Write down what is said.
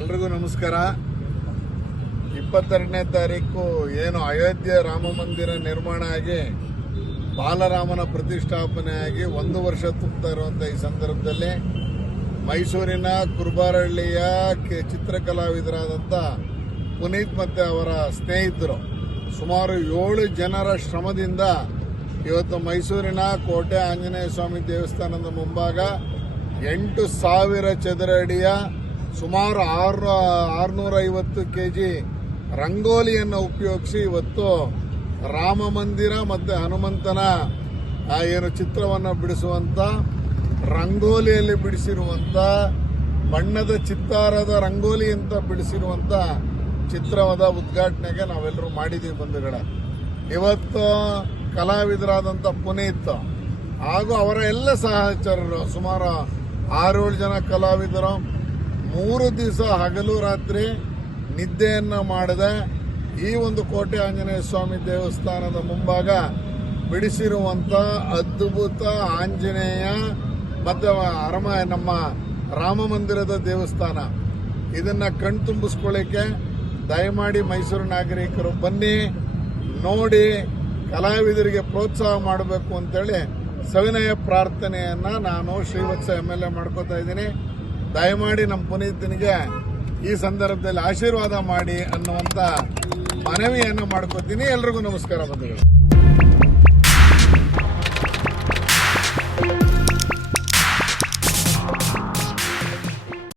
ಎಲ್ರಿಗೂ ನಮಸ್ಕಾರ. 22ನೇ ತಾರೀಕು ಏನು ಅಯೋಧ್ಯೆ ರಾಮ ಮಂದಿರ ನಿರ್ಮಾಣ ಆಗಿ ಬಾಲರಾಮನ ಪ್ರತಿಷ್ಠಾಪನೆ ಆಗಿ 1 ವರ್ಷ ತುಂಬುತ್ತಾ ಇರುವಂಥ ಈ ಸಂದರ್ಭದಲ್ಲಿ ಮೈಸೂರಿನ ಕುರುಬಾರಹಳ್ಳಿಯ ಚಿತ್ರಕಲಾವಿದರಾದಂಥ ಪುನೀತ್ ಮತ್ತು ಅವರ ಸ್ನೇಹಿತರು ಸುಮಾರು 7 ಜನರ ಶ್ರಮದಿಂದ ಇವತ್ತು ಮೈಸೂರಿನ ಕೋಟೆ ಆಂಜನೇಯ ಸ್ವಾಮಿ ದೇವಸ್ಥಾನದ ಮುಂಭಾಗ 8,000 ಚದರ ಅಡಿಯ ಸುಮಾರು 650 kg ರಂಗೋಲಿಯನ್ನು ಉಪಯೋಗಿಸಿ ಇವತ್ತು ರಾಮ ಮಂದಿರ ಮತ್ತು ಹನುಮಂತನ ಏನು ಚಿತ್ರವನ್ನು ಬಿಡಿಸುವಂಥ ರಂಗೋಲಿಯಲ್ಲಿ ಬಿಡಿಸಿರುವಂಥ ಬಣ್ಣದ ಚಿತ್ತಾರದ ರಂಗೋಲಿ ಅಂತ ಬಿಡಿಸಿರುವಂಥ ಚಿತ್ರದ ಉದ್ಘಾಟನೆಗೆ ನಾವೆಲ್ಲರೂ ಮಾಡಿದ್ದೀವಿ ಬಂಧುಗಳೇ. ಇವತ್ತು ಕಲಾವಿದರಾದಂಥ ಪುನೀತ್ ಹಾಗೂ ಅವರ ಎಲ್ಲ ಸಹಚರರು ಸುಮಾರು 6-7 ಜನ ಕಲಾವಿದರು 3 ದಿವಸ ಹಗಲು ರಾತ್ರಿ ನಿದ್ದೆಯನ್ನು ಮಾಡದೆ ಈ ಒಂದು ಕೋಟೆ ಆಂಜನೇಯ ಸ್ವಾಮಿ ದೇವಸ್ಥಾನದ ಮುಂಭಾಗ ಬಿಡಿಸಿರುವಂಥ ಅದ್ಭುತ ಆಂಜನೇಯ ಮತ್ತು ನಮ್ಮ ರಾಮ ಮಂದಿರದ ದೇವಸ್ಥಾನ ಇದನ್ನು ಕಣ್ತುಂಬಿಸ್ಕೊಳ್ಳಿಕ್ಕೆ ದಯಮಾಡಿ ಮೈಸೂರು ನಾಗರಿಕರು ಬನ್ನಿ, ನೋಡಿ, ಕಲಾವಿದರಿಗೆ ಪ್ರೋತ್ಸಾಹ ಮಾಡಬೇಕು ಅಂತೇಳಿ ಸವಿನಯ ಪ್ರಾರ್ಥನೆಯನ್ನು ನಾನು ಶ್ರೀವತ್ಸ MLA ಮಾಡ್ಕೋತಾ ಇದ್ದೀನಿ. ದಯಮಾಡಿ ನಮ್ಮ ಪುನೀತನಿಗೆ ಈ ಸಂದರ್ಭದಲ್ಲಿ ಆಶೀರ್ವಾದ ಮಾಡಿ ಅನ್ನುವಂಥ ಮನವಿಯನ್ನು ಮಾಡ್ಕೋತೀನಿ. ಎಲ್ರಿಗೂ ನಮಸ್ಕಾರ ಬಂಧುಗಳು.